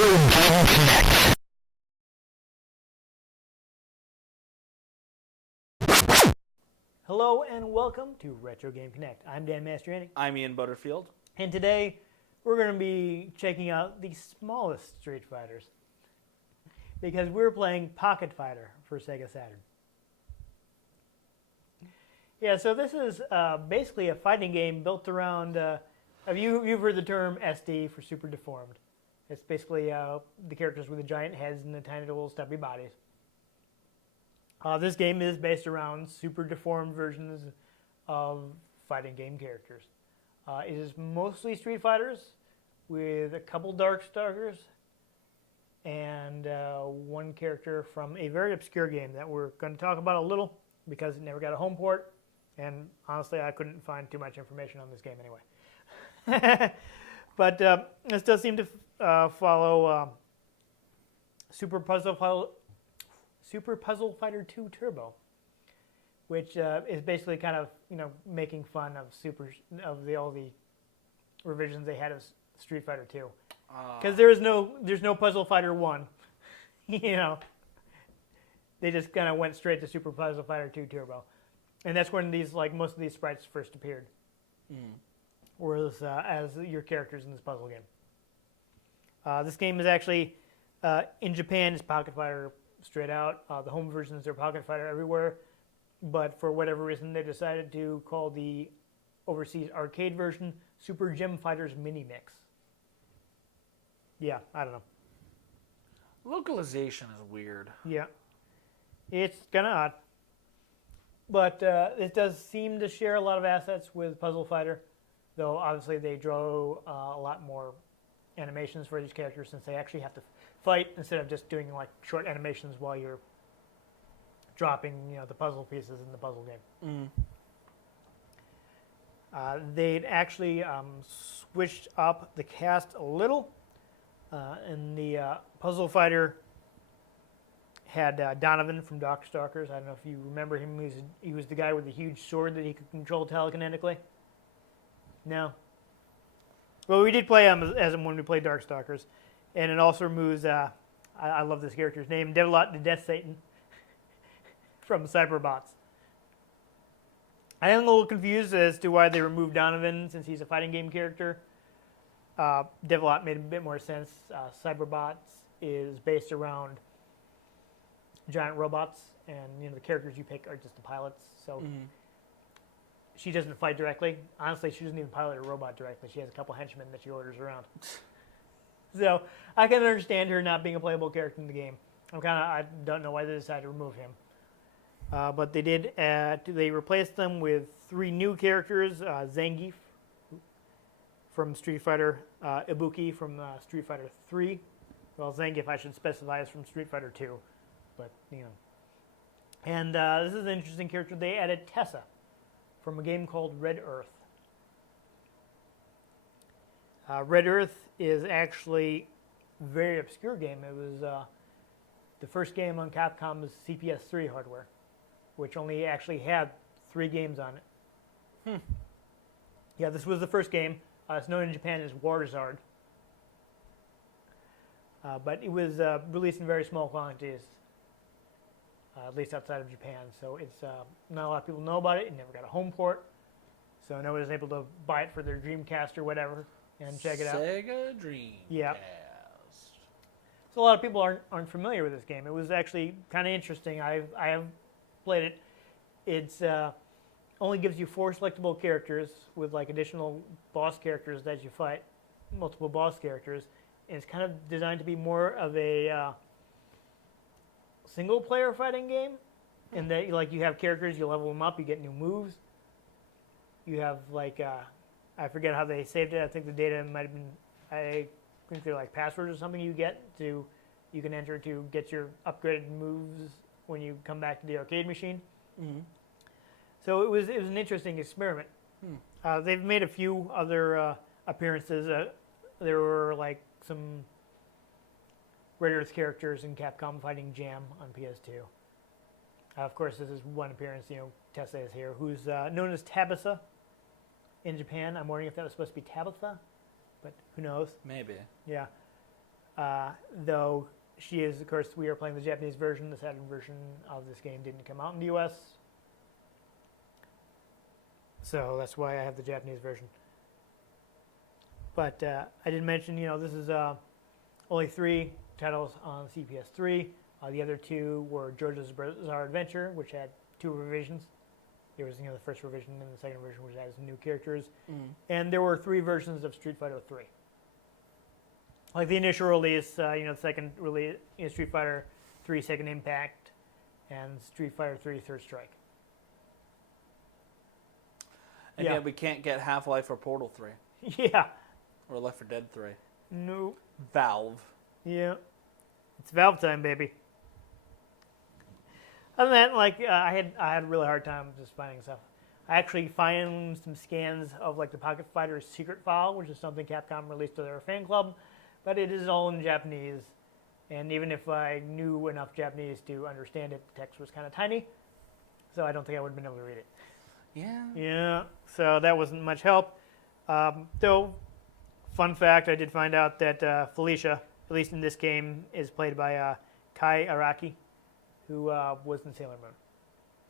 Game Connect. Hello and welcome to Retro Game Connect. I'm Dan Mastriani. I'm Ian Butterfield. And today we're going to be checking out the smallest Street Fighters because we're playing Pocket Fighter for Sega Saturn. Yeah, so this is basically a fighting game built around, you've heard the term SD for Super Deformed. It's basically the characters with the giant heads and the tiny little stubby bodies. This game is based around super deformed versions of fighting game characters. It is mostly Street Fighters with a couple Darkstalkers and one character from a very obscure game that we're going to talk about a little because it never got a home port, and honestly I couldn't find too much information on this game anyway. But this does seem to follow Super Puzzle Fighter 2 Turbo, which is basically kind of making fun of all the revisions they had of Street Fighter 2, because there's no Puzzle Fighter 1. They just kind of went straight to Super Puzzle Fighter 2 Turbo, and that's when most of these sprites first appeared. Or as your characters in this puzzle game. This game is actually, in Japan, it's Pocket Fighter straight out. The home versions are Pocket Fighter everywhere, but for whatever reason they decided to call the overseas arcade version Super Gem Fighters Mini Mix. Yeah, I don't know. Localization is weird. Yeah, it's kind of odd. But it does seem to share a lot of assets with Puzzle Fighter, though obviously they draw a lot more animations for these characters since they actually have to fight instead of just doing short animations while you're dropping the puzzle pieces in the puzzle game. They'd actually switched up the cast a little. In the Puzzle Fighter had Donovan from Darkstalkers. I don't know if you remember him. He was the guy with the huge sword that he could control telekinetically. No. Well, we did play him as when we played Darkstalkers, and it also removes. I love this character's name, Devilot the Death Satan from Cyberbots. I am a little confused as to why they removed Donovan since he's a fighting game character. Devilot made a bit more sense. Cyberbots is based around giant robots, and the characters you pick are just the pilots. So. She doesn't fight directly. Honestly, she doesn't even pilot a robot directly. She has a couple henchmen that she orders around. So I can understand her not being a playable character in the game. I don't know why they decided to remove him. But they did. They replaced them with 3 new characters: Zangief from Street Fighter, Ibuki from Street Fighter 3. Well, Zangief I should specify is from Street Fighter 2, but And this is an interesting character. They added Tessa from a game called Red Earth. Red Earth is actually a very obscure game. It was the first game on Capcom's CPS-3 hardware, which only actually had 3 games on it. Yeah, this was the first game. It's known in Japan as Warzard. But it was released in very small quantities, at least outside of Japan. So it's not a lot of people know about it. It never got a home port, so nobody was able to buy it for their Dreamcast or whatever and check it out. Sega Dreamcast. Yeah. So a lot of people aren't familiar with this game. It was actually kind of interesting. I have played it. It's only gives you 4 selectable characters with additional boss characters that you fight, multiple boss characters, and it's kind of designed to be more of a single-player fighting game, in that you have characters, you level them up, you get new moves. You have I forget how they saved it. I think the data might have been, I think they're passwords or something you can enter to get your upgraded moves when you come back to the arcade machine. So it was an interesting experiment. They've made a few other appearances. There were some Red Earth characters in Capcom Fighting Jam on PS2. Of course, this is one appearance. Tessa is here, who's known as Tabitha in Japan. I'm wondering if that was supposed to be Tabitha, but who knows? Maybe. Yeah. though she is, of course, we are playing the Japanese version. The Saturn version of this game didn't come out in the U.S., so that's why I have the Japanese version. But I did mention, this is only 3 titles on CPS3. The other 2 were JoJo's Bizarre Adventure, which had 2 revisions. There was, the first revision and the second revision, which has new characters. And there were 3 versions of Street Fighter 3. Like the initial release, the second release, Street Fighter 3 Second Impact, and Street Fighter 3 Third Strike. And yet we can't get Half-Life or Portal 3. Yeah. Or Left 4 Dead 3. No. Valve. Yeah. It's Valve time, baby. Other than that, I had a really hard time just finding stuff. I actually found some scans of the Pocket Fighter's secret file, which is something Capcom released to their fan club, but it is all in Japanese. And even if I knew enough Japanese to understand it, the text was kind of tiny, so I don't think I would have been able to read it. Yeah. Yeah. So that wasn't much help. Though, fun fact, I did find out that Felicia, at least in this game, is played by Kai Araki, who was in Sailor Moon.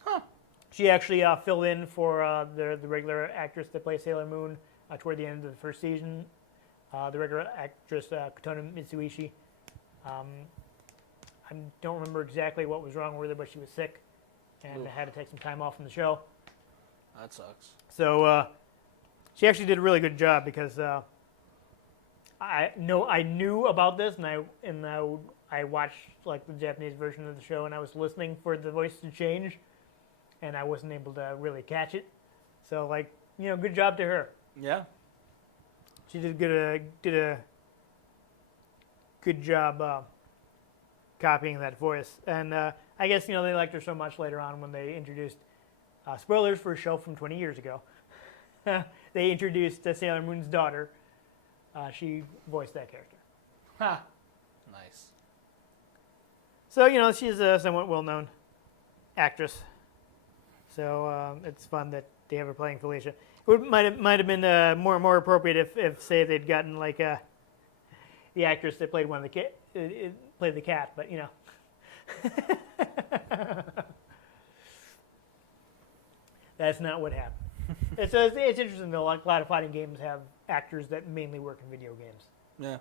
Huh. She actually filled in for the regular actress that plays Sailor Moon toward the end of the first season. The regular actress, Kotone Mitsuishi. I don't remember exactly what was wrong with her, but she was sick and had to take some time off from the show. That sucks. So she actually did a really good job because I knew about this and I watched the Japanese version of the show and I was listening for the voice to change and I wasn't able to really catch it. So good job to her. Yeah. She did a good job copying that voice. And I guess they liked her so much later on when they introduced spoilers for a show from 20 years ago. They introduced Sailor Moon's daughter. She voiced that character. Ha. Nice. So, she's a somewhat well-known actress. So it's fun that they have her playing Felicia. It might have been more appropriate if say they'd gotten the actress that played one of the played the cat, but that's not what happened. It's interesting though. A lot of fighting games have actors that mainly work in video games. Yeah.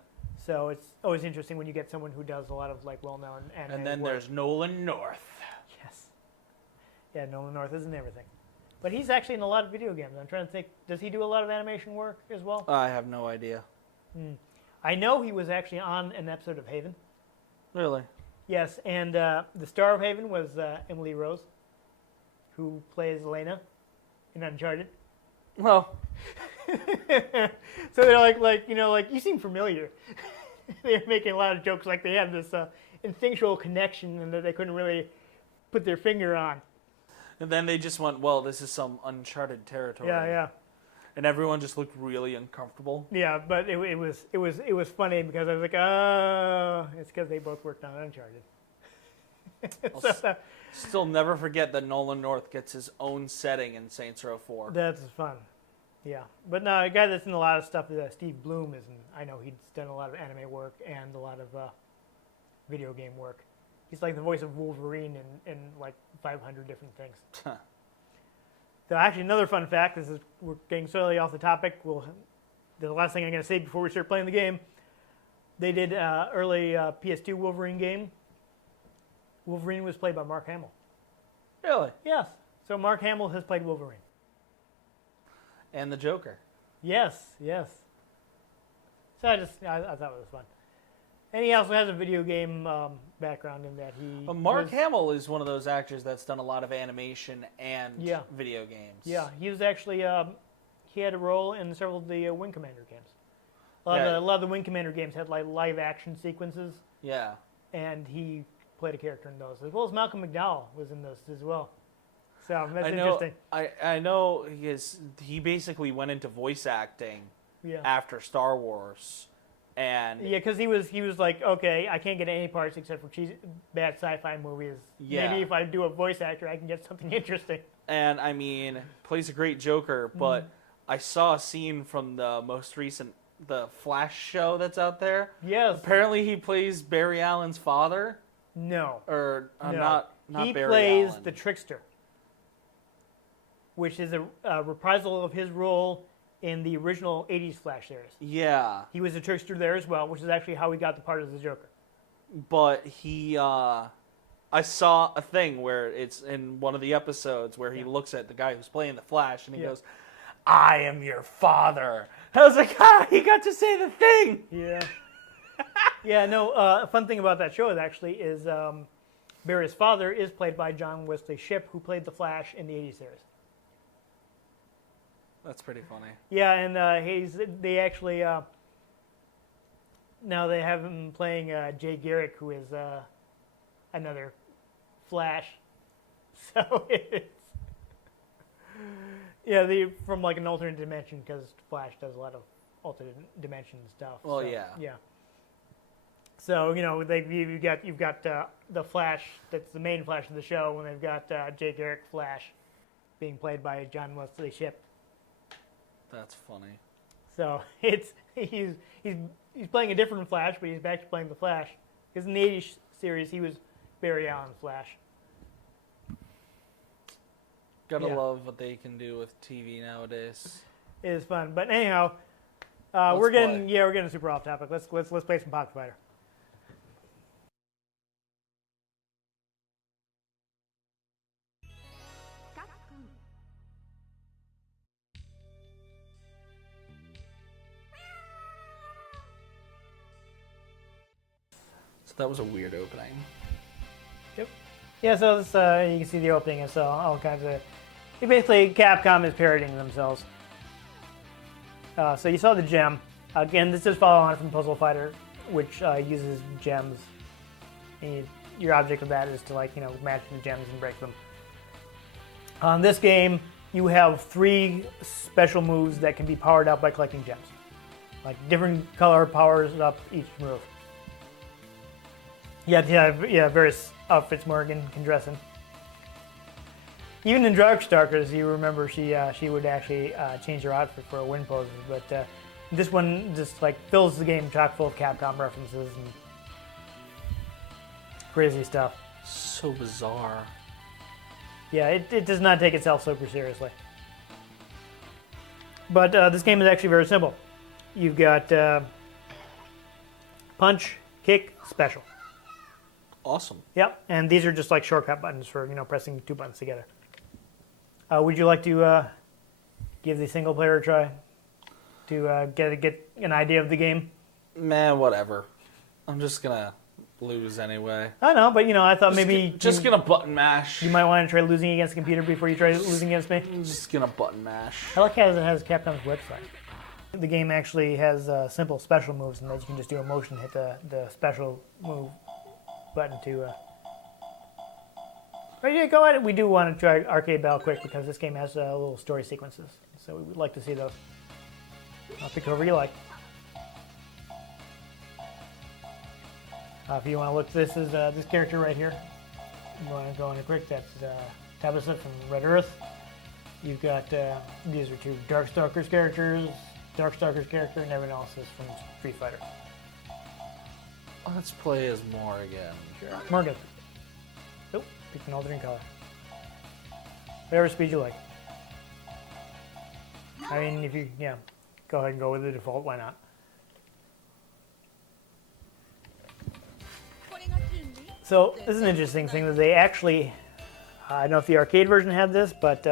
So it's always interesting when you get someone who does a lot of well-known anime And then work. there's Nolan North. Yes. Yeah, Nolan North is in everything. But he's actually in a lot of video games. I'm trying to think, does he do a lot of animation work as well? I have no idea. I know he was actually on an episode of Haven. Really? Yes, and the star of Haven was Emily Rose, who plays Elena in Uncharted. Well. So they're you seem familiar. They're making a lot of jokes they had this instinctual connection and that they couldn't really put their finger on. And then they just went, well, this is some uncharted territory. Yeah. And everyone just looked really uncomfortable. Yeah, but it was funny because I was like, oh, it's because they both worked on Uncharted. Still never forget that Nolan North gets his own setting in Saints Row 4. That's fun. Yeah, but no, a guy that's in a lot of stuff is Steve Bloom is, I know he's done a lot of anime work and a lot of video game work. He's the voice of Wolverine in 500 different things. So actually, another fun fact, we're getting slightly off the topic. The last thing I'm going to say before we start playing the game, they did early PS2 Wolverine game. Wolverine was played by Mark Hamill. Really? Yes. So Mark Hamill has played Wolverine. And the Joker. Yes. So I thought it was fun. And he also has a video game background in that he... Mark Hamill is one of those actors that's done a lot of animation and video games. Yeah, he was actually... he had a role in several of the Wing Commander games. A lot of the Wing Commander games had live action sequences. Yeah. And he played a character in those, as well as Malcolm McDowell was in those as well. So that's interesting. I know he basically went into voice acting after Star Wars. And because he was okay, I can't get any parts except for bad sci-fi movies. Yeah. Maybe if I do a voice actor, I can get something interesting. And plays a great Joker, but I saw a scene from the most recent the Flash show that's out there? Yes. Apparently, he plays Barry Allen's father. No. Or No. not He Barry plays Allen. the Trickster, which is a reprisal of his role in the original '80s Flash series. Yeah, He was a trickster there as well, which is actually how he got the part as the Joker. but he. I saw a thing where it's in one of the episodes where he looks at the guy who's playing the Flash and he goes, "I am your father." I was like, he got to say the thing. Yeah. Yeah, no, a fun thing about that show is Barry's father is played by John Wesley Shipp, who played the Flash in the '80s series. That's pretty funny. Yeah, and they actually now they have him playing Jay Garrick, who is another Flash. So it's from like an alternate dimension, because Flash does a lot of alternate dimension stuff. Well, so, yeah. Yeah. So you've got the Flash that's the main Flash of the show, and they've got Jay Garrick Flash being played by John Wesley Shipp. That's funny. So he's playing a different Flash, but he's back to playing the Flash. Because in the '80s series, he was Barry Allen's Flash. Gotta love what they can do with TV nowadays. It is fun, but anyhow, we're getting super off topic. Let's play some Pocket Fighter. So that was a weird opening. Yep. Yeah, so this, you can see the opening, and so all kinds of... Basically, Capcom is parodying themselves. So you saw the gem. Again, this is follow on from Puzzle Fighter, which uses gems. And your object of that is to match the gems and break them. On this game, you have 3 special moves that can be powered up by collecting gems. Like different color powers up each move. You have to have various outfits Morgan can dress in. Even in Darkstalkers, you remember she would actually change her outfit for a win pose, but this one just fills the game chock full of Capcom references and crazy stuff. So bizarre. Yeah, it does not take itself super seriously. But this game is actually very simple. You've got punch, kick, special. Awesome. Yep, and these are just like shortcut buttons for pressing 2 buttons together. Would you like to give the single player a try to get an idea of the game? Man, whatever. I'm just gonna lose anyway. I know, but I thought maybe just gonna button mash. You might want to try losing against the computer before you try losing against me. I'm just gonna button mash. I like how it has Capcom's website. The game actually has simple special moves, and that you can just do a motion, hit the special move button to. But yeah, go ahead. We do want to try Arcade Battle quick because this game has little story sequences, so we would like to see those. I'll pick whoever you like. If you want to look, this is this character right here. You want to go into quick. That's Tabitha from Red Earth. You've got these are 2 Darkstalkers characters. Darkstalkers character, and everyone else is from Street Fighter. Let's play as Morgan. Sure. Morgan. Nope. Pick an alternate color. Whatever speed you like. I mean, if you go ahead and go with the default. Why not? So this is an interesting thing that they actually. I don't know if the arcade version had this, but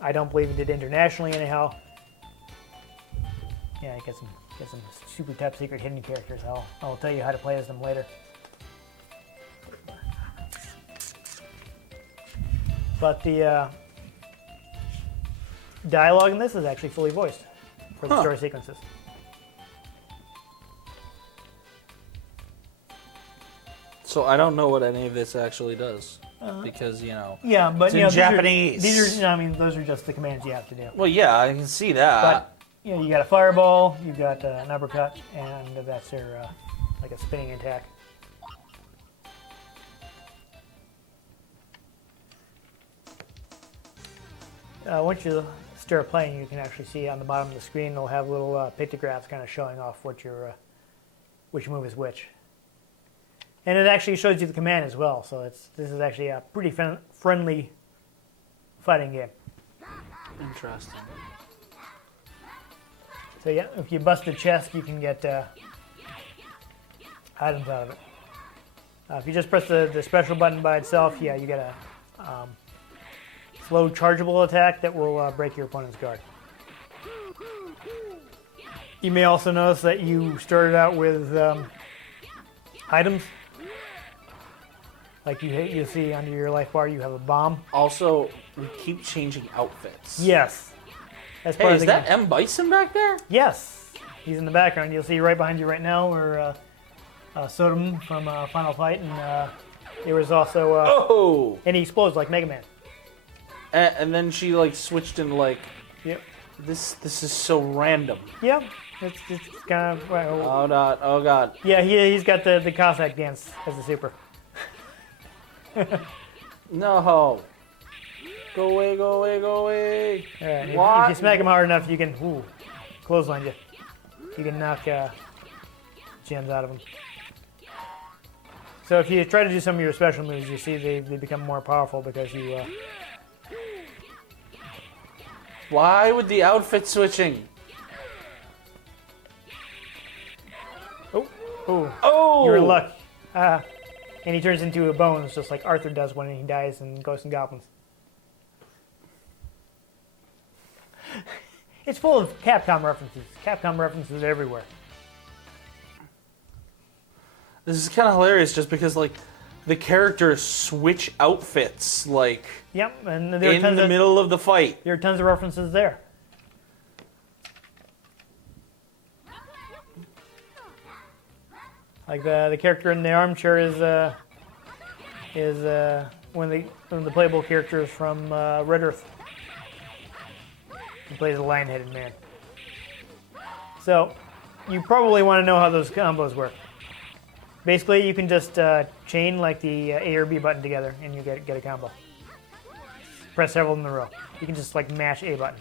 I don't believe it did internationally anyhow. Yeah, get some super top secret hidden characters. I'll tell you how to play as them later. But the dialogue in this is actually fully voiced for the story sequences. So I don't know what any of this actually does because Yeah, but it's in Japanese. These are those are just the commands you have to do. Well, yeah, I can see that. But you got a fireball, you got an uppercut, and that's their like a spinning attack. Once you start playing, you can actually see on the bottom of the screen, they'll have little pictographs kind of showing off which move is which. And it actually shows you the command as well, so this is actually a pretty friendly fighting game. Interesting. So yeah, if you bust a chest, you can get items out of it. If you just press the special button by itself, yeah, you get a slow chargeable attack that will break your opponent's guard. You may also notice that you started out with items. Like you see under your life bar, you have a bomb. Also, we keep changing outfits. Yes. That's part Hey, of is the that game. M. Bison back there? Yes. He's in the background. You'll see right behind you right now where Sodom from Final Fight, and there was also Oh! and he explodes like Mega Man. And then she like switched into like Yep. this is so random. Yep. It's kind of Oh god, oh god. yeah. He's got the Cossack dance as a super. No. Go away, go away, go away. All right. If What? you smack him hard enough, you can clothesline you. You can knock gems out of him. So if you try to do some of your special moves, you see they become more powerful because you. Why would the outfit switching? Oh! You're in luck. And he turns into a bones, just like Arthur does when he dies in Ghosts and Goblins. It's full of Capcom references. Capcom references everywhere. This is kind of hilarious just because like the characters switch outfits like Yep, and there are in tons the of middle of the fight. there are tons of references there. Like the character in the armchair is one of the playable characters from Red Earth. He plays a lion-headed man. So you probably want to know how those combos work. Basically, you can just chain like the A or B button together, and you get a combo. Press several in a row. You can just like mash A button.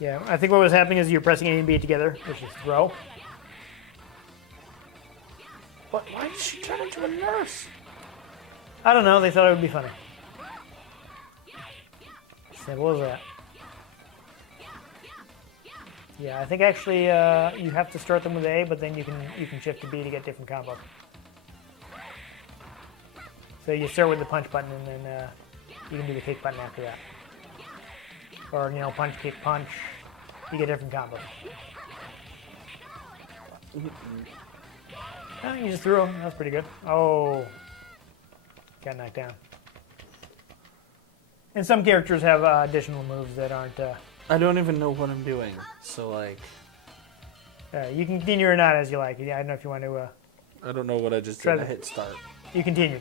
Yeah, I think what was happening is you're pressing A and B together, which is throw. But why did she turn into a nurse? I don't know, they thought it would be funny. Simple as that. Yeah, I think actually you have to start them with A, but then you can shift to B to get different combos. So you start with the punch button, and then you can do the kick button after that. Or, punch, kick, punch. You get different combos. Oh, you just threw him. That was pretty good. Oh. Got knocked down. And some characters have additional moves that aren't... I don't even know what I'm doing. So like you can continue or not as you like. I don't know if you want to... I don't know what I just Try did. I to- hit start. You continue.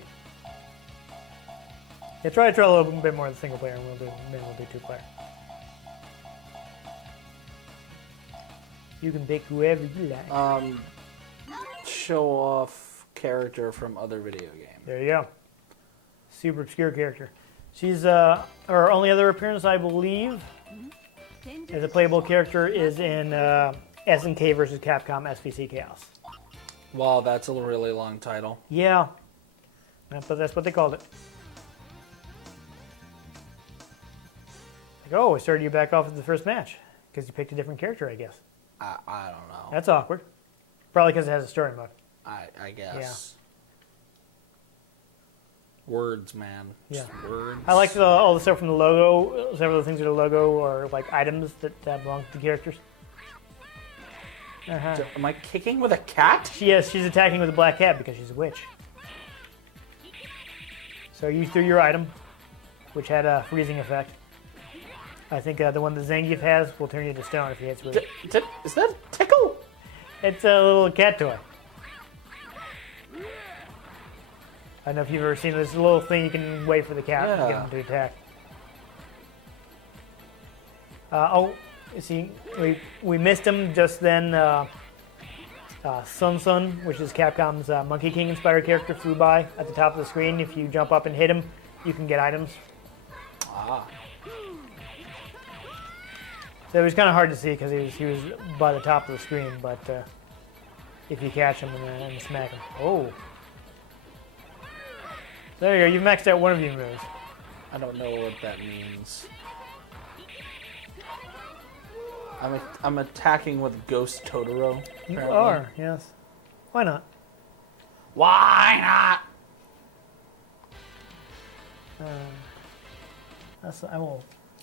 Yeah, try a little bit more of the single player, and then we'll do two player. You can pick whoever you like. Show off character from other video game. There you go. Super obscure character. She's her only other appearance, I believe, as a playable character is in SNK versus Capcom SVC Chaos. Wow, that's a really long title. Yeah, but that's what they called it. Like, oh, we started you back off at the first match because you picked a different character, I guess. I don't know. That's awkward. Probably because it has a story mode. I guess. Words, man. Yeah. Just words. I like all the stuff from the logo. Several of the things in the logo are like items that belong to the characters. Uh-huh. Am I kicking with a cat? She's attacking with a black cat because she's a witch. So you threw your item, which had a freezing effect. I think the one that Zangief has will turn you to stone if he hits with it. Is that tickle? It's a little cat toy. I don't know if you've ever seen this little thing you can wait for the cat and get him to attack. You see, we missed him just then. Sun Sun, which is Capcom's Monkey King inspired character, flew by at the top of the screen. If you jump up and hit him, you can get items. Ah. So it was kind of hard to see because he was by the top of the screen, but if you catch him and smack him. Oh. There you go, you've maxed out one of your moves. I don't know what that means. I'm attacking with Ghost Totoro. You apparently. are, yes. Why not? Why not?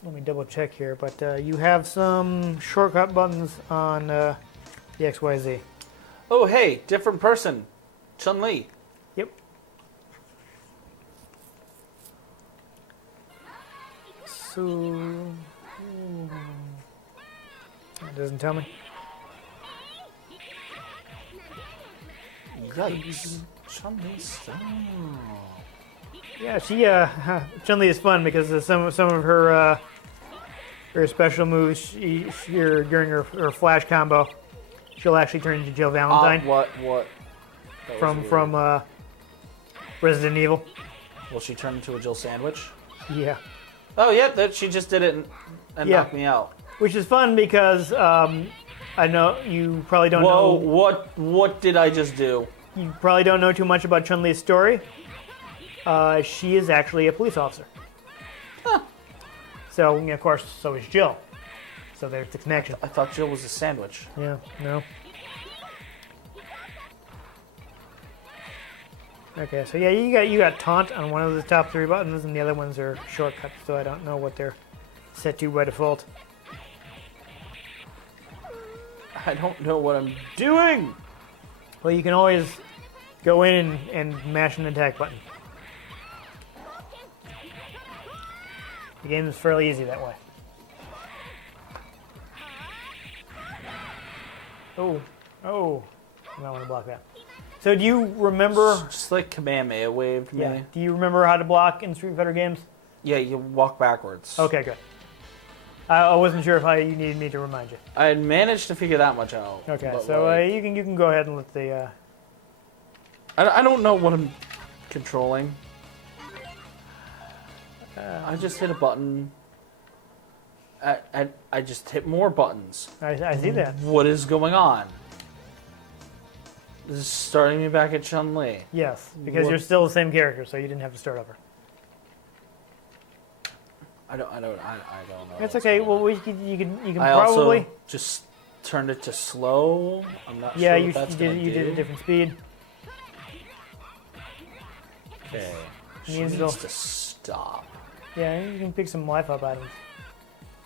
Let me double check here, but you have some shortcut buttons on the XYZ. Oh, hey, different person. Chun-Li. Yep. So... It doesn't tell me. Yikes. Chun-Li style. Yeah, she Chun-Li is fun because some of her special moves, during her flash combo, she'll actually turn into Jill Valentine What? from Resident Evil. Will she turn into a Jill sandwich? Yeah, Oh, yeah, she just did it and Yeah. knocked me out. which is fun because I know you probably don't Whoa, know. what did I just do? You probably don't know too much about Chun-Li's story. She is actually a police officer. Huh. So, of course, so is Jill. So there's the connection. I thought Jill was a sandwich. Yeah, no. Okay, so yeah, you got taunt on one of the top 3 buttons, and the other ones are shortcuts, so I don't know what they're set to by default. I don't know what I'm doing. Well, you can always go in and mash an attack button. The game is fairly easy that way. Oh, I might want to block that. So do you remember? Just like Kamehameha waved me. Yeah. Do you remember how to block in Street Fighter games? Yeah, you walk backwards. Okay, good. I wasn't sure if you needed me to remind you. I had managed to figure that much out. Okay, but, so like, you can go ahead and let the. I don't know what I'm controlling. I just hit a button. I just hit more buttons. I see that. What is going on? This is starting me back at Chun-Li. Yes, because What- you're still the same character, so you didn't have to start over. I don't know. It's what's okay. going on. Well, you can I probably. also just turned it to slow. I'm not Yeah, sure what that's gonna you did do. a different speed. Okay. She Means needs it'll- to stop. Yeah, you can pick some life up items.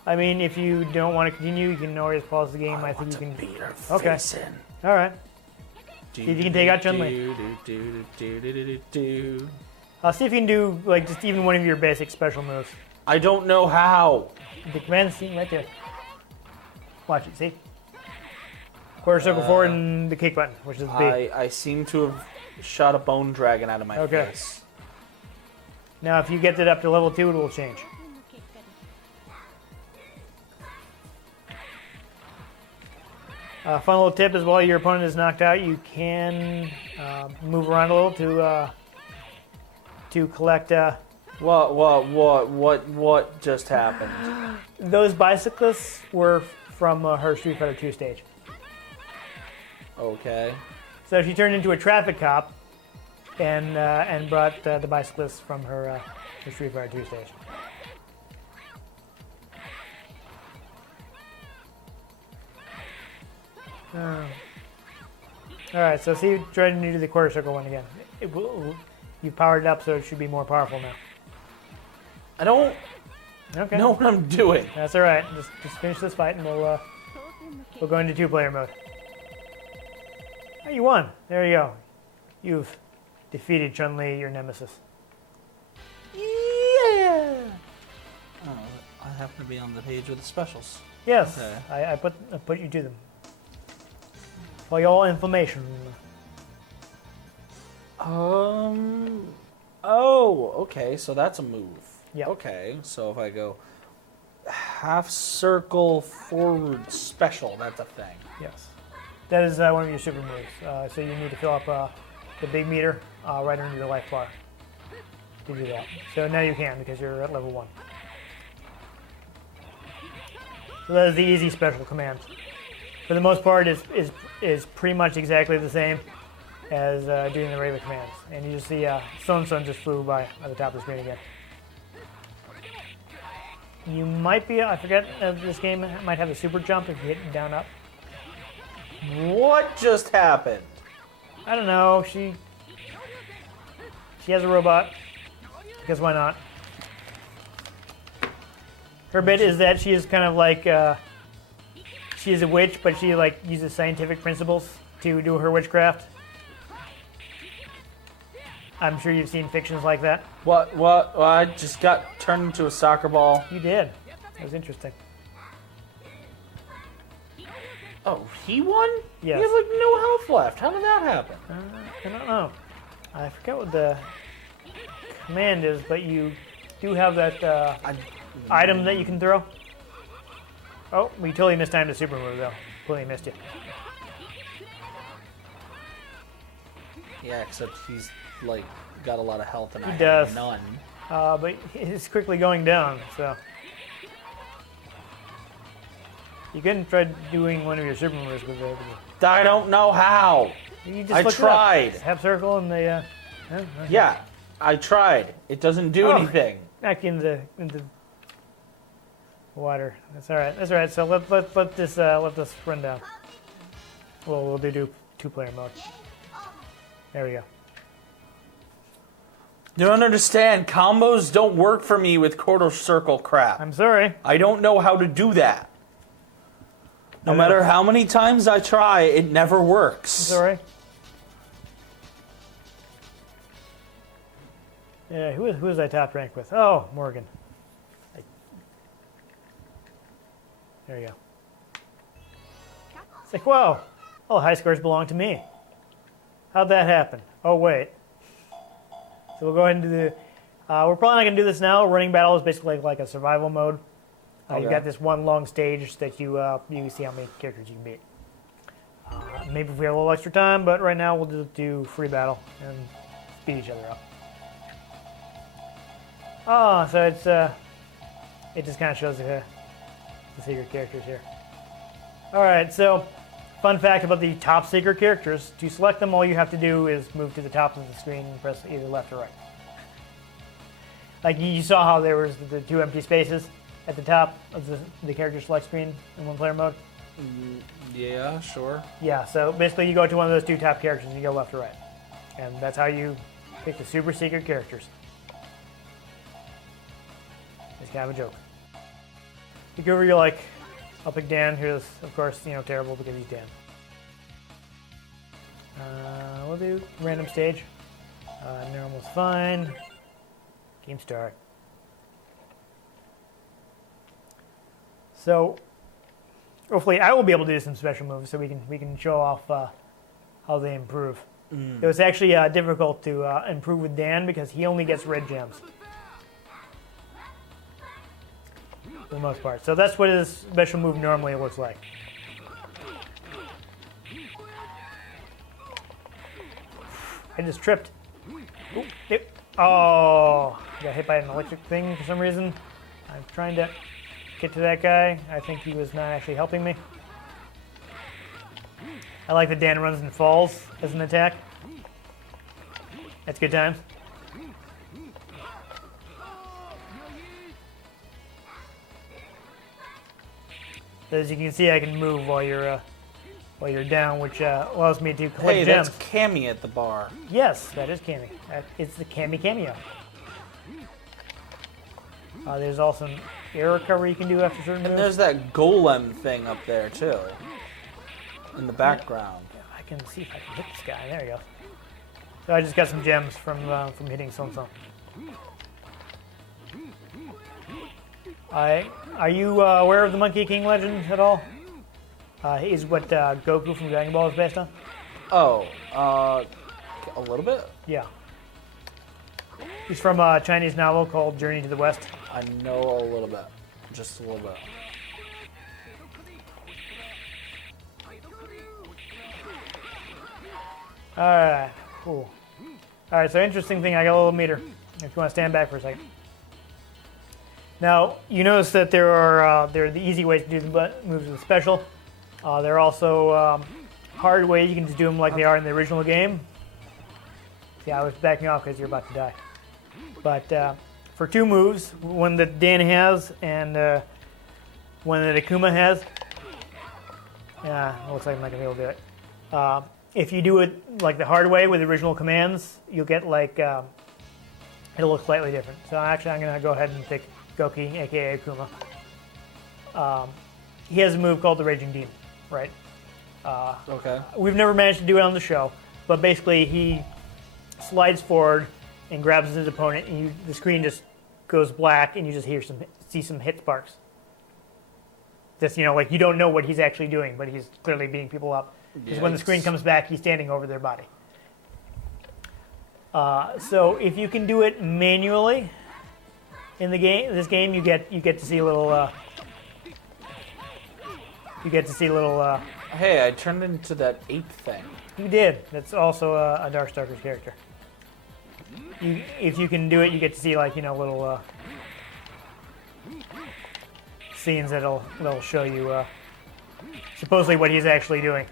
I mean, if you don't want to continue, you can always pause the game. I think you can. beat her Okay. face in. All right. See if you can take out Chun-Li. See if you can do like just even one of your basic special moves. I don't know how. The command scene right there. Watch it. See. Quarter circle forward and the kick button, which is B. I seem to have shot a bone dragon out of my Okay. face. Now, if you get it up to level 2, it will change. Fun little tip is while your opponent is knocked out, you can move around a little to collect. What just happened? Those bicyclists were from her Street Fighter 2 stage. Okay. So she turned into a traffic cop and brought the bicyclists from her Street Fighter 2 stage. All right, so see, try to do the quarter circle one again. You powered it up, so it should be more powerful now. I don't Okay. know what I'm doing. That's all right. Just finish this fight, and we'll go into 2-player mode. Oh, you won. There you go. You've defeated Chun-Li, your nemesis. Yeah. Oh, I happen to be on the page with the specials. Yes, Okay. I put you to them. For your information. Oh, okay. So that's a move. Yeah. Okay. So if I go half circle forward special, that's a thing. Yes. That is one of your super moves. So you need to fill up the big meter right under your life bar to do that. So now you can because you're at level 1. So that is the easy special command. For the most part, is pretty much exactly the same as doing the regular commands. And you just see Sun just flew by at the top of the screen again. You might be, I forget, this game might have a super jump if you hit down up. What just happened? I don't know. She has a robot. Because why not? Her bit is that she is kind of like she is a witch, but she like uses scientific principles to do her witchcraft. I'm sure you've seen fictions like that. What? Well, I just got turned into a soccer ball. You did. That was interesting. Oh, he won? Yes. He has like no health left. How did that happen? I don't know. I forget what the command is, but you do have that item that you can throw. Oh, we totally mistimed the super move, though. Totally missed you. Yeah, except he's like got a lot of health and I does. have none. But it's quickly going down, so. You couldn't try doing one of your super moves with it. I don't know how. You just I look it up. tried. Have circle and they. Okay. Yeah, I tried. It doesn't do anything. Back into water. That's all right. That's all right. So let this run down. Well, we'll do 2-player mode. There we go. You don't understand. Combos don't work for me with quarter circle crap. I'm sorry. I don't know how to do that. No matter how many times I try, it never works. Sorry. Yeah, who is I top rank with? Oh, Morgan. There you go. It's like, whoa, all the high scores belong to me. How'd that happen? Oh, wait. So we'll go ahead and do the... we're probably not going to do this now. Running battle is basically like a survival mode. You've got this one long stage that you see how many characters you can beat. Maybe if we have a little extra time, but right now we'll just do free battle and speed each other up. Oh, so it's it just kind of shows the secret characters here. All right, so fun fact about the top secret characters: to select them, all you have to do is move to the top of the screen and press either left or right. Like you saw how there was the 2 empty spaces at the top of the character select screen in 1-player mode? Yeah, sure. Yeah, so basically you go to one of those 2 top characters and you go left or right. And that's how you pick the super secret characters. It's kind of a joke. You go over, you're like, I'll pick Dan. Here's, of course, terrible because he's Dan. We'll do random stage. Normal's fine. Game start. So, hopefully, I will be able to do some special moves so we can show off how they improve. It was actually difficult to improve with Dan because he only gets red gems for the most part. So that's what his special move normally looks like. I just tripped. Ooh, oh, got hit by an electric thing for some reason. I'm trying to get to that guy. I think he was not actually helping me. I like that Dan runs and falls as an attack. That's good times. As you can see, I can move while you're down, which allows me to collect gems. That's Cammy at the bar. Yes, that is Cammy. It's the Cammy cameo. There's also an air recovery you can do after certain moves. And there's that golem thing up there too, in the background. I can see if I can hit this guy. There you go. So I just got some gems from hitting Sun. Are you aware of the Monkey King legend at all? Is what Goku from Dragon Ball is based on? Oh, a little bit? Yeah. He's from a Chinese novel called Journey to the West. I know a little bit. Just a little bit. All right. Cool. All right. So interesting thing. I got a little meter. If you want to stand back for a second. Now you notice that there are the easy ways to do the moves with the special. There are also hard ways you can just do them like they are in the original game. See, I was backing off because you're about to die. But for two moves, one that Dan has and one that Akuma has, yeah, it looks like I'm not going to be able to do it. If you do it like the hard way with the original commands, you'll get like, it'll look slightly different. So actually I'm going to go ahead and pick Goki, aka Akuma. He has a move called the Raging Demon, right? Okay. We've never managed to do it on the show, but basically he slides forward and grabs his opponent, and the screen just goes black, and you just see some hit sparks. Just, like you don't know what he's actually doing, but he's clearly beating people up. Because when the screen comes back, he's standing over their body. So if you can do it manually in this game, you get to see a little. Hey, I turned into that ape thing. You did. That's also a Darkstalker's character. If you can do it, you get to see little scenes that'll show you supposedly what he's actually doing.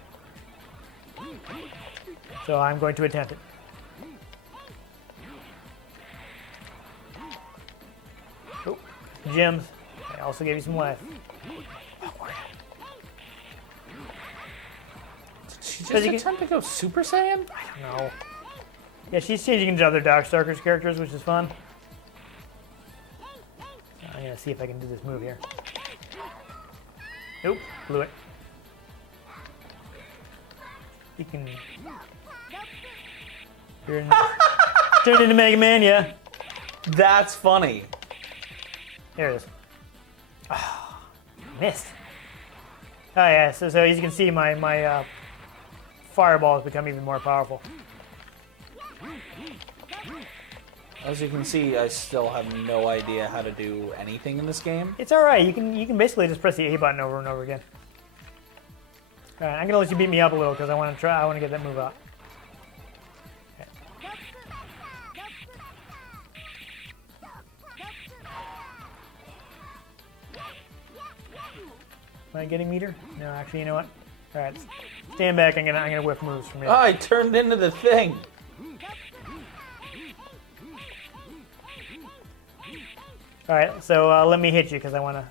So I'm going to attempt it. Oh, gems. I also gave you some life. Did she just attempt to go Super Saiyan? I don't know. Yeah, she's changing into other Darkstalkers characters, which is fun. I'm gonna see if I can do this move here. Nope, blew it. You can. Turned into Mega Man, yeah. That's funny. There it is. Oh, missed. Oh yeah, so as you can see, my fireball has become even more powerful. As you can see, I still have no idea how to do anything in this game. It's all right. You can basically just press the A button over and over again. All right, I'm gonna let you beat me up a little because I want to get that move out. Okay. Am I getting meter? No, actually, you know what? All right, stand back. I'm gonna whiff moves from here. Oh, I turned into the thing. All right, so let me hit you because I wanna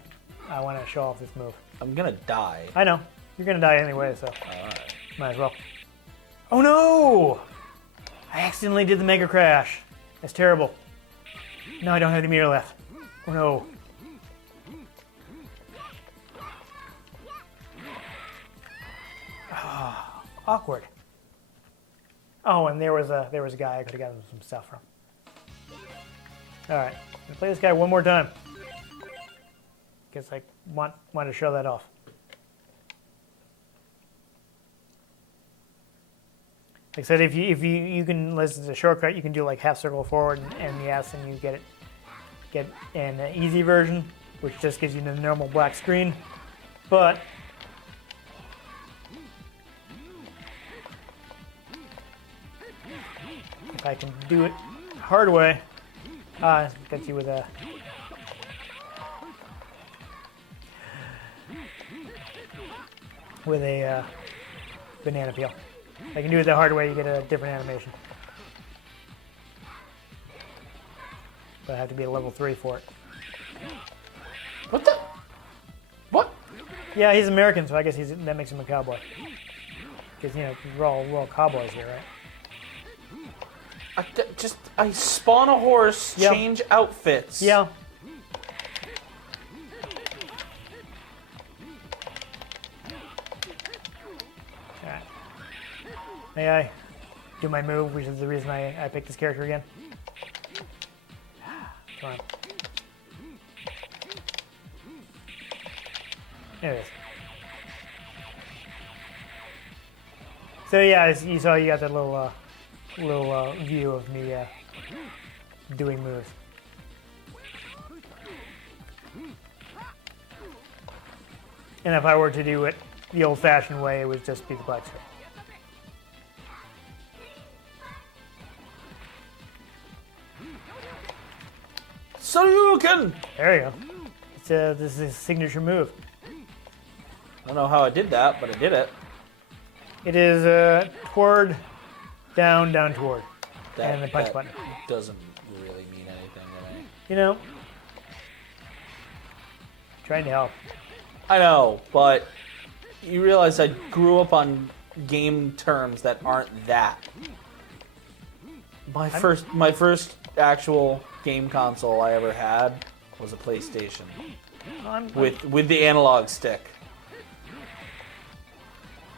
show off this move. I'm gonna die. I know you're gonna die anyway, so Alright. might as well. Oh no! I accidentally did the mega crash. That's terrible. Now I don't have the meter left. Oh no! Oh, awkward. Oh, and there was a guy I could have gotten some stuff from. All right. I'm gonna play this guy one more time. Guess I want to show that off. Like I said, if you can, this is a shortcut. You can do like half circle forward and yes, and you get an easy version, which just gives you the normal black screen. But if I can do it hard way. Gets you with a banana peel. I can do it the hard way. You get a different animation, but I have to be a level 3 for it. What the? What? Yeah, he's American, so I guess that makes him a cowboy. Because we're all cowboys here, right? I spawn a horse, Yep. change outfits. Yeah. Alright. May I do my move, which is the reason I picked this character again? Come on. There it is. So yeah, as you saw, you got that little view of me doing moves. And if I were to do it the old-fashioned way, it would just be the black screen. Shoryuken! There you go. This is his signature move. I don't know how I did that, but I did it. It is toward, down, toward. And the punch button. Doesn't really mean anything to me. You know, trying to help. I know, but you realize I grew up on game terms that aren't that. My first actual game console I ever had was a PlayStation with the analog stick.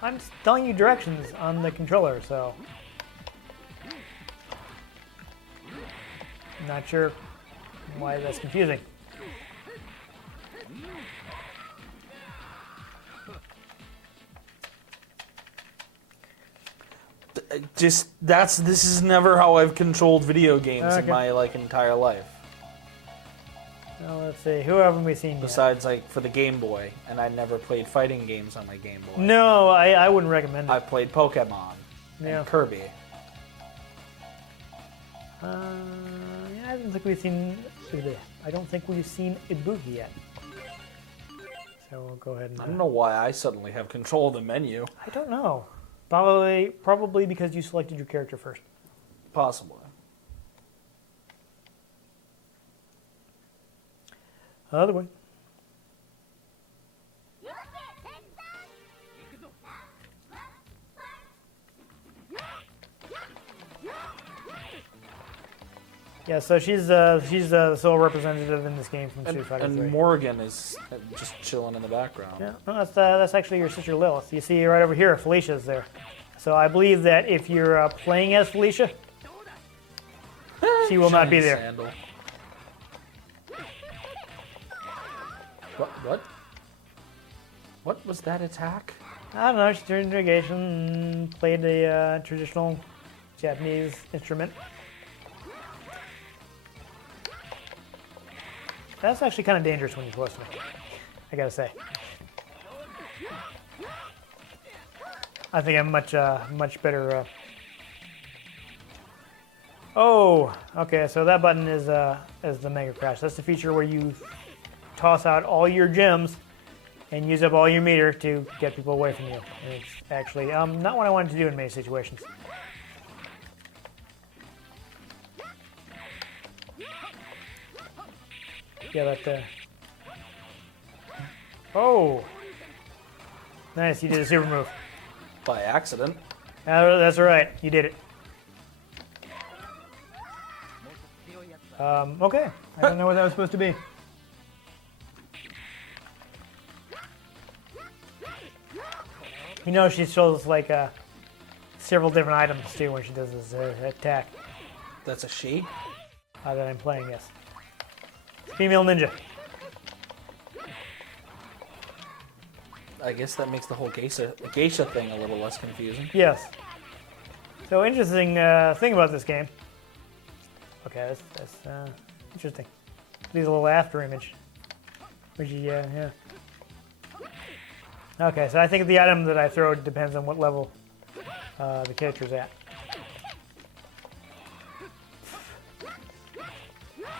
I'm telling you directions on the controller, so I'm not sure why that's confusing. This is never how I've controlled video games in my entire life. Well, let's see. Who haven't we seen yet? Besides, for the Game Boy, and I never played fighting games on my Game Boy. No, I wouldn't recommend it. I played Pokemon and Kirby. I don't think we've seen. I don't think we've seen Ibuki yet. So we'll go ahead and. I don't know why I suddenly have control of the menu. I don't know. Probably because you selected your character first. Possibly. Other way. Yeah, so she's the sole representative in this game from Street Fighter 3. And Morgan is just chilling in the background. Yeah, no, that's actually your sister Lilith. You see right over here, Felicia's there. So I believe that if you're playing as Felicia, she will not be there. Sandal. What was that attack? I don't know. She turned into a geisha and played a traditional Japanese instrument. That's actually kind of dangerous when you're close to me, I gotta say. I think I'm much better. Oh, okay. So that button is the Mega Crash. That's the feature where you toss out all your gems and use up all your meter to get people away from you. And it's actually not what I wanted to do in many situations. Yeah, that. Oh, nice! You did a super move. By accident. That's right. You did it. Okay. I don't know what that was supposed to be. You know, she shows like several different items too when she does this attack. That's a she? That I'm playing, yes. Female ninja. I guess that makes the whole geisha thing a little less confusing. Yes. So interesting thing about this game. Okay, that's interesting. Leaves a little after image. Yeah. Okay, so I think the item that I throw depends on what level the character's at.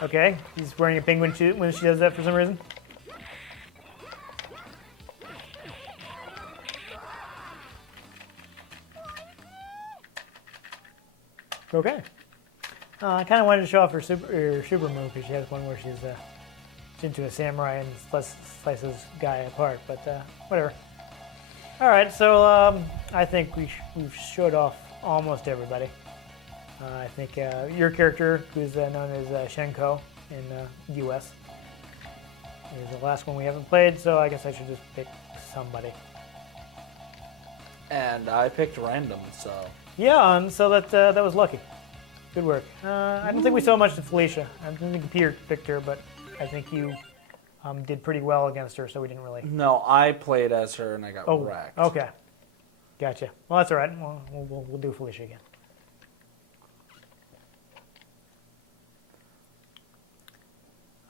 Okay, he's wearing a penguin suit when she does that for some reason. Okay. I kind of wanted to show off her super move because she has one where she's into a samurai and slices guy apart, but whatever. All right, so I think we've showed off almost everybody. I think your character, who's known as Shenko in U.S., is the last one we haven't played, so I guess I should just pick somebody. And I picked random, so... Yeah, so that was lucky. Good work. I don't think we saw much of Felicia. I don't think Peter picked her, but I think you did pretty well against her, so we didn't really... No, I played as her and I got wrecked. Okay. Gotcha. Well, that's all right. We'll do Felicia again.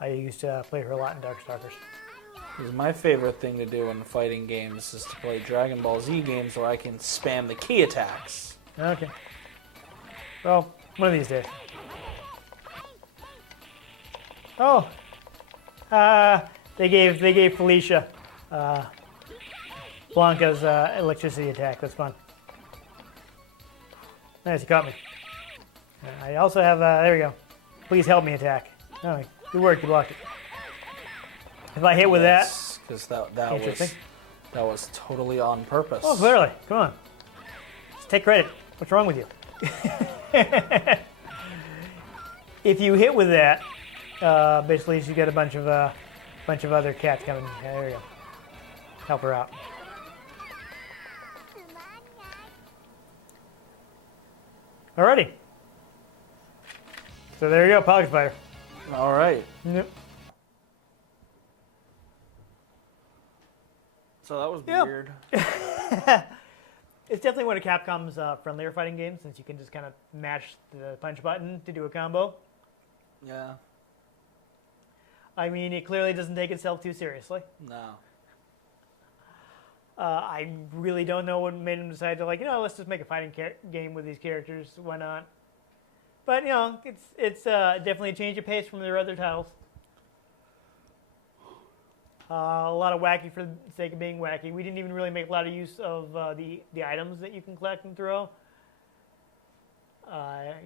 I used to play her a lot in Darkstalkers. Because my favorite thing to do in fighting games is to play Dragon Ball Z games where I can spam the key attacks. Okay. Well, one of these days. Oh, they gave Felicia Blanca's electricity attack. That's fun. Nice, you caught me. I also have, there we go. Please help me attack. Oh, good work, you blocked it. If I hit with because that interesting. was totally on purpose. Oh, clearly. Come on. Just take credit. What's wrong with you? If you hit with that, basically you get a bunch of other cats coming. Yeah, there we go. Help her out. Alrighty. So there you go, Pocket Spider. All right. Yep. So that was Yep. weird. It's definitely one of Capcom's friendlier fighting games, since you can just kind of mash the punch button to do a combo. Yeah. I mean, it clearly doesn't take itself too seriously. No. I really don't know what made them decide to, let's just make a fighting game with these characters. Why not? But, it's definitely a change of pace from their other titles. A lot of wacky for the sake of being wacky. We didn't even really make a lot of use of the items that you can collect and throw.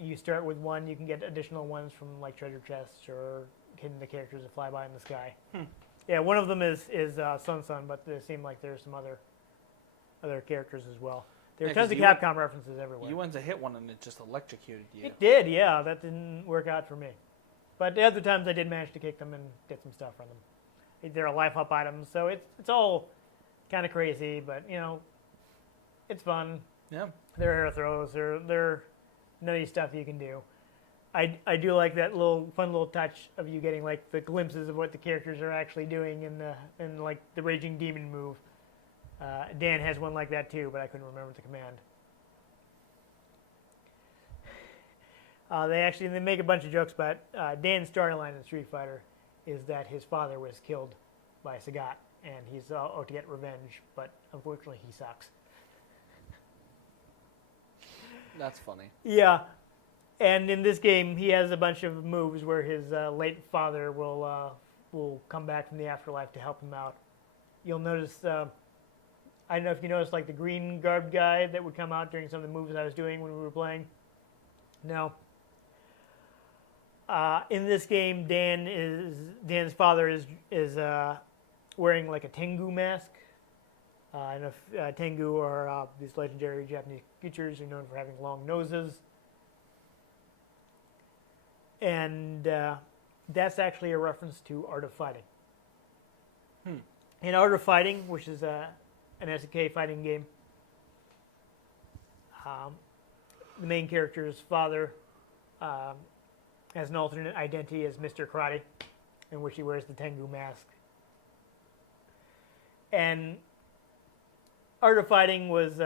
You start with one, you can get additional ones from treasure chests or hidden the characters that fly by in the sky. Yeah, one of them is Sun, but there seem like there's some other characters as well. There are tons of Capcom references everywhere. You went to hit one and it just electrocuted you. It did, yeah. That didn't work out for me. But the other times I did manage to kick them and get some stuff from them. They're life up items, so it's all kind of crazy, but it's fun. Yeah. They're arrow throws. They're nutty stuff you can do. I do like that fun little touch of you getting the glimpses of what the characters are actually doing in the Raging Demon move. Dan has one like that too, but I couldn't remember the command. They make a bunch of jokes about Dan's storyline in Street Fighter is that his father was killed by Sagat, and he's out to get revenge, but unfortunately he sucks. That's funny. Yeah, and in this game he has a bunch of moves where his late father will come back from the afterlife to help him out. You'll notice, I don't know if you noticed, the green garbed guy that would come out during some of the moves I was doing when we were playing. No. In this game, Dan's father is wearing a Tengu mask. And if Tengu are these legendary Japanese creatures who are known for having long noses, and that's actually a reference to Art of Fighting. In Art of Fighting, which is an SNK fighting game, the main character's father has an alternate identity as Mr. Karate, in which he wears the Tengu mask. And Art of Fighting was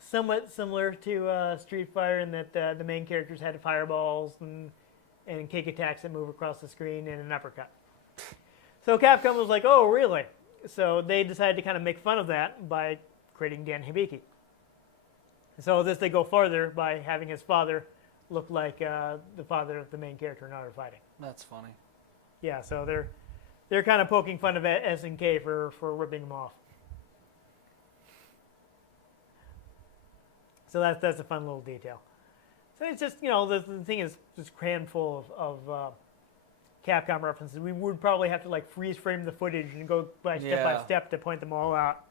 somewhat similar to Street Fighter in that the main characters had fireballs and kick attacks that move across the screen and an uppercut. So Capcom was like, oh, really? So they decided to kind of make fun of that by creating Dan Hibiki. So they go farther by having his father look like the father of the main character in Art of Fighting. That's funny. Yeah, so they're kind of poking fun of SNK for ripping them off. So that's a fun little detail. So it's just, the thing is just crammed full of Capcom references. We would probably have to freeze frame the footage and go by step to point them all out.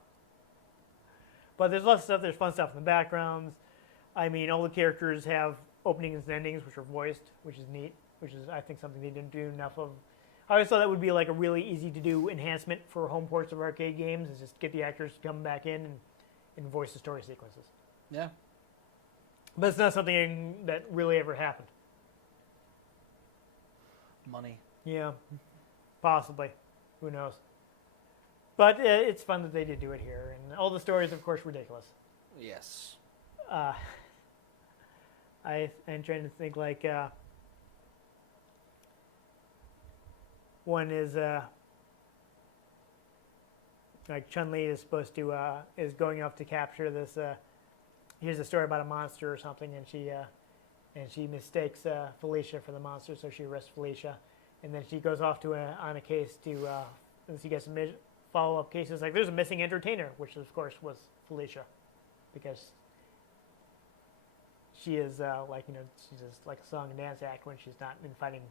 But there's lots of stuff. There's fun stuff in the backgrounds. I mean, all the characters have openings and endings which are voiced, which is neat, which is, I think, something they didn't do enough of. I always thought that would be a really easy to do enhancement for home ports of arcade games, is just get the actors to come back in and voice the story sequences. Yeah. But it's not something that really ever happened. Money. Yeah, possibly. Who knows? But it's fun that they did do it here. And all the stories, of course, ridiculous. Yes. I'm trying to think one is Chun-Li is supposed to is going off to capture this. Here's a story about a monster or something, and and she mistakes Felicia for the monster, so she arrests Felicia, and then she goes off to on a case to and she gets some follow-up cases. Like there's a missing entertainer, which of course was Felicia, because she is she's just like a song and dance act when she's not in fighting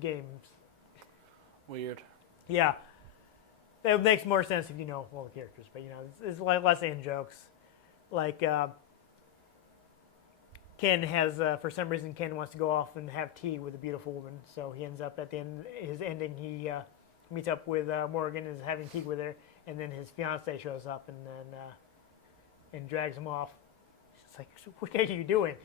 games. Weird. Yeah, it makes more sense if you know all the characters, but it's like less in jokes. Like Ken has, for some reason, Ken wants to go off and have tea with a beautiful woman, so he ends up at the end. His ending, he meets up with Morgan, is having tea with her, and then his fiance shows up and then and drags him off. It's like, what are you doing?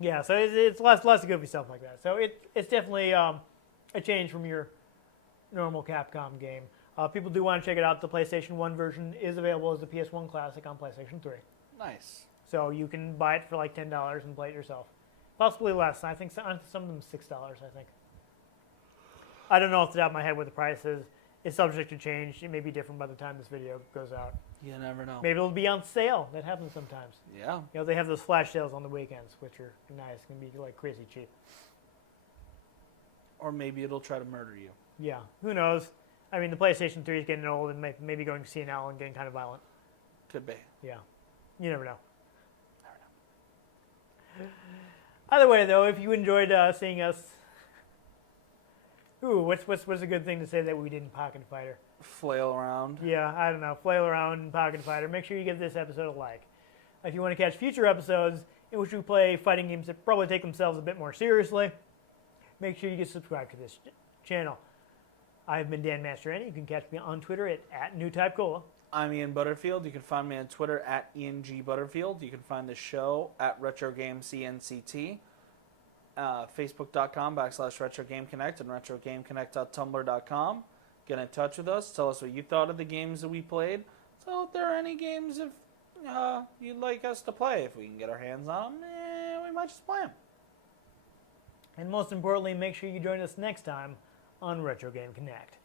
Yeah, so it's lots of goofy stuff like that. So it's definitely a change from your normal Capcom game. People do want to check it out. The PlayStation 1 version is available as a PS1 Classic on PlayStation 3. Nice. So you can buy it for like $10 and play it yourself. Possibly less. I think some of them $6, I think. I don't know off the top of my head what the price is. It's subject to change. It may be different by the time this video goes out. You never know. Maybe it'll be on sale. That happens sometimes. Yeah. They have those flash sales on the weekends, which are nice. Can be like crazy cheap. Or maybe it'll try to murder you. Yeah. Who knows? I mean, the PlayStation 3 is getting old and maybe going senile and getting kind of violent. Could be. Yeah. You never know. Either way, though, if you enjoyed seeing us... Ooh, what's a good thing to say that we did in Pocket Fighter? Flail around. Yeah, I don't know. Flail around in Pocket Fighter. Make sure you give this episode a like. If you want to catch future episodes in which we play fighting games that probably take themselves a bit more seriously, make sure you get subscribed to this channel. I've been Dan Mastriani. You can catch me on Twitter at NewTypeCola. I'm Ian Butterfield. You can find me on Twitter at Ian G. Butterfield. You can find the show at RetroGameCNCT. Facebook.com/RetroGameConnect and RetroGameConnect.tumblr.com. Get in touch with us. Tell us what you thought of the games that we played. So if there are any games if you'd like us to play, if we can get our hands on them, we might just play them. And most importantly, make sure you join us next time on Retro Game Connect.